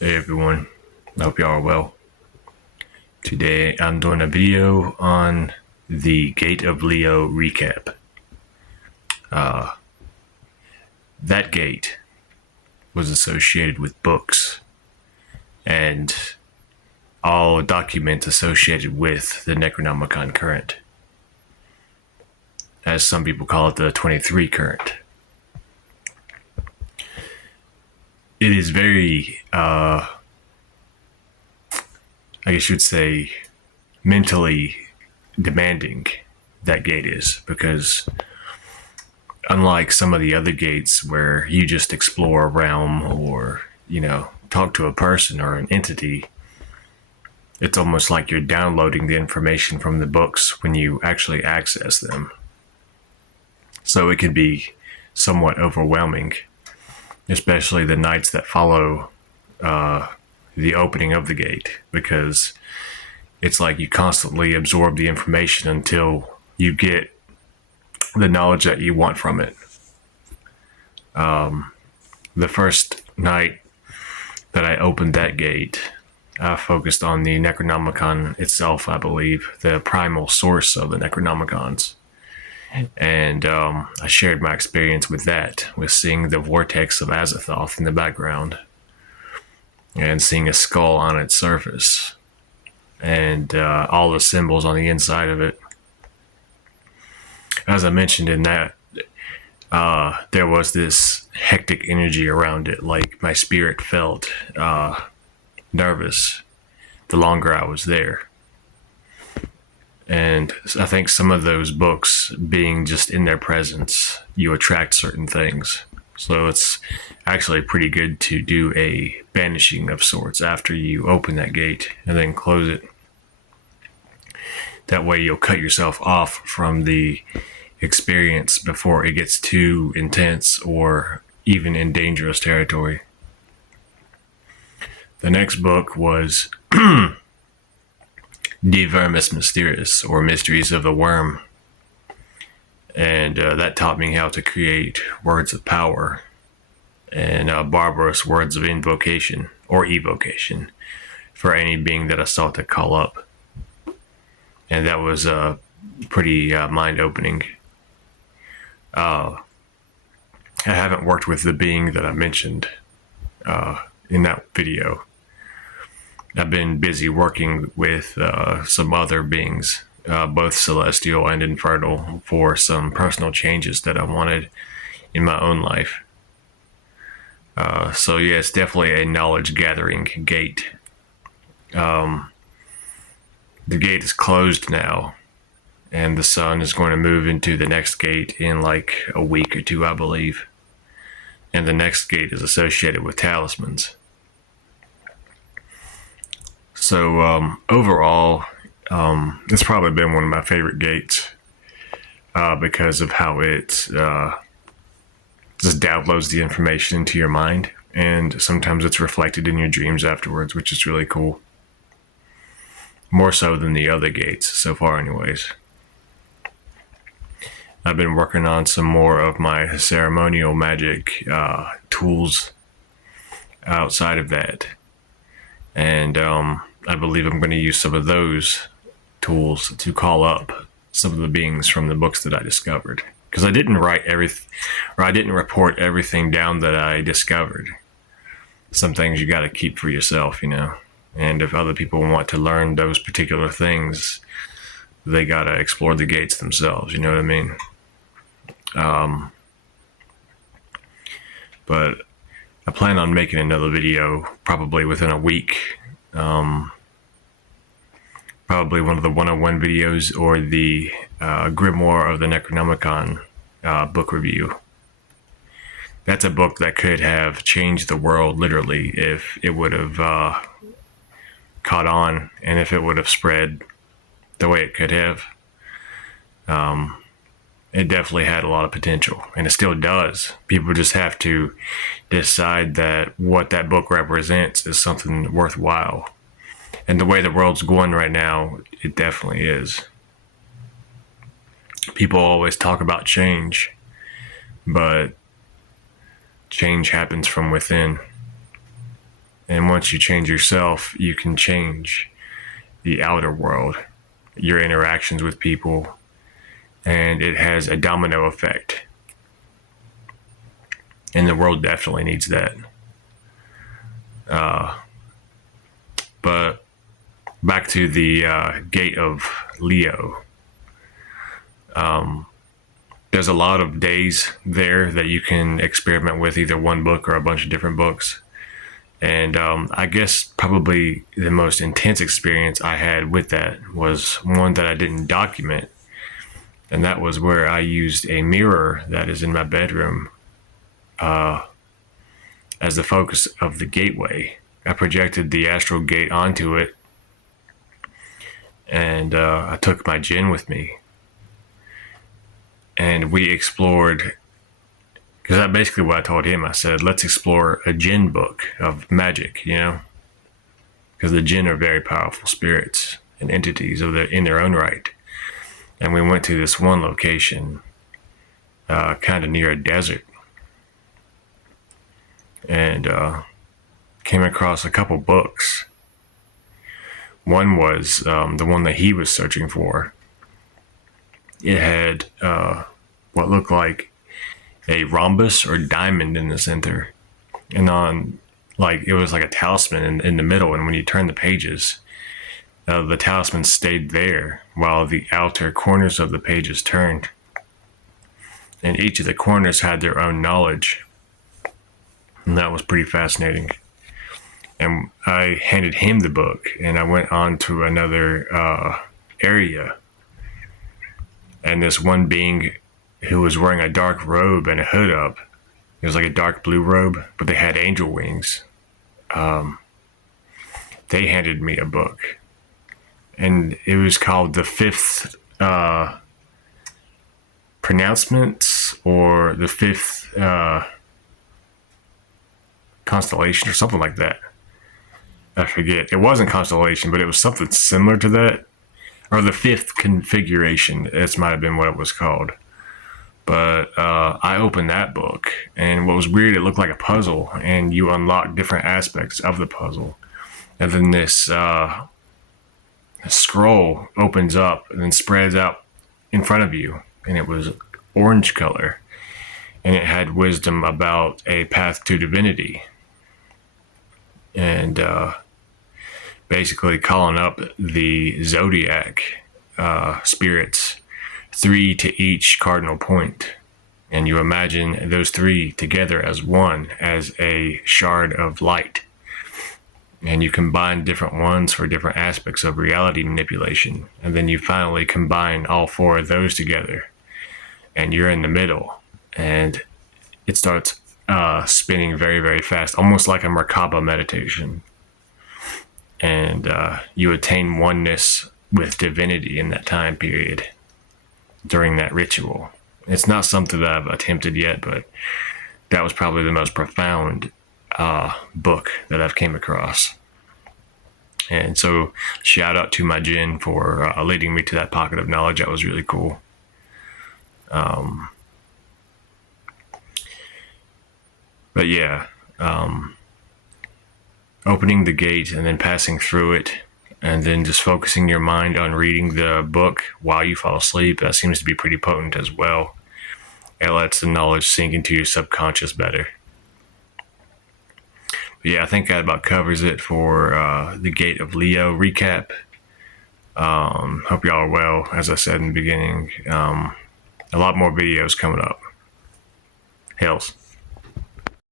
Hey everyone, I hope y'all are well. Today I'm doing a video on the Gate of Leo recap. That gate was associated with books and all documents associated with the Necronomicon current, as some people call it the 23 current. It is very, I guess you'd say, mentally demanding, that gate is, because unlike some of the other gates where you just explore a realm or, talk to a person or an entity, it's almost like you're downloading the information from the books when you actually access them. So it can be somewhat overwhelming, especially the nights that follow the opening of the gate, because it's like you constantly absorb the information until you get the knowledge that you want from it. The first night that I opened that gate, I focused on the Necronomicon itself, I believe, the primal source of the Necronomicons. And I shared my experience with that, with seeing the vortex of Azathoth in the background and seeing a skull on its surface and all the symbols on the inside of it. As I mentioned in that, there was this hectic energy around it, like my spirit felt nervous the longer I was there. And I think some of those books, being just in their presence, you attract certain things. So it's actually pretty good to do a banishing of sorts after you open that gate and then close it. That way you'll cut yourself off from the experience before it gets too intense or even in dangerous territory. The next book was De Vermis Mysterious, or Mysteries of the Worm. And that taught me how to create words of power and barbarous words of invocation or evocation for any being that I sought to call up. And that was pretty mind-opening. I haven't worked with the being that I mentioned in that video. I've been busy working with some other beings, both celestial and infernal, for some personal changes that I wanted in my own life. So yeah, it's definitely a knowledge gathering gate. The gate is closed now, and the sun is going to move into the next gate in like a week or two, I believe. And the next gate is associated with talismans. So overall, it's probably been one of my favorite gates because of how it just downloads the information into your mind, and sometimes it's reflected in your dreams afterwards, which is really cool. More so than the other gates so far, anyways. I've been working on some more of my ceremonial magic tools outside of that, and I believe I'm going to use some of those tools to call up some of the beings from the books that I discovered. Because I didn't write everything, or I didn't report everything down that I discovered. Some things you got to keep for yourself, And if other people want to learn those particular things, they got to explore the gates themselves, you know what I mean? But I plan on making another video probably within a week. Probably one of the 101 videos or the Grimoire of the Necronomicon book review. That's a book that could have changed the world literally if it would have caught on and if it would have spread the way it could have. It definitely had a lot of potential, and it still does. People just have to decide that what that book represents is something worthwhile. And the way the world's going right now, it definitely is. People always talk about change, but change happens from within. And once you change yourself, you can change the outer world, your interactions with people, and it has a domino effect. And the world definitely needs that. But back to the gate of Leo. There's a lot of days there that you can experiment with either one book or a bunch of different books. And I guess probably the most intense experience I had with that was one that I didn't document. And that was where I used a mirror that is in my bedroom as the focus of the gateway. I projected the astral gate onto it, and I took my jinn with me. And we explored, because that's basically what I told him. I said, let's explore a jinn book of magic, because the jinn are very powerful spirits and entities in their own right. And we went to this one location, kind of near a desert, and came across a couple books. One was the one that he was searching for. It had what looked like a rhombus or diamond in the center, and it was like a talisman in the middle. And when you turn the pages, the talisman stayed there while the outer corners of the pages turned. And each of the corners had their own knowledge. And that was pretty fascinating. And I handed him the book, and I went on to another area. And this one being who was wearing a dark robe and a hood up, it was like a dark blue robe, but they had angel wings. They handed me a book. And it was called The Fifth Pronouncements, or The Fifth Constellation, or something like that. I forget. It wasn't Constellation, but it was something similar to that. Or The Fifth Configuration. This might have been what it was called. But I opened that book, and what was weird, it looked like a puzzle, and you unlock different aspects of the puzzle. And then this scroll opens up and then spreads out in front of you, and it was orange color, and it had wisdom about a path to divinity, and basically calling up the zodiac spirits, 3 to each cardinal point, and you imagine those 3 together as one, as a shard of light. And you combine different ones for different aspects of reality manipulation. And then you finally combine all 4 of those together. And you're in the middle. And it starts spinning very, very fast, almost like a Merkaba meditation. And you attain oneness with divinity in that time period during that ritual. It's not something that I've attempted yet, but that was probably the most profound book that I've came across. And so shout out to my jinn for leading me to that pocket of knowledge. That was really cool. But yeah, opening the gate and then passing through it, and then just focusing your mind on reading the book while you fall asleep, that seems to be pretty potent as well. It lets the knowledge sink into your subconscious better. But yeah, I think that about covers it for the Gate of Leo recap. Hope y'all are well. As I said in the beginning, a lot more videos coming up. Hells.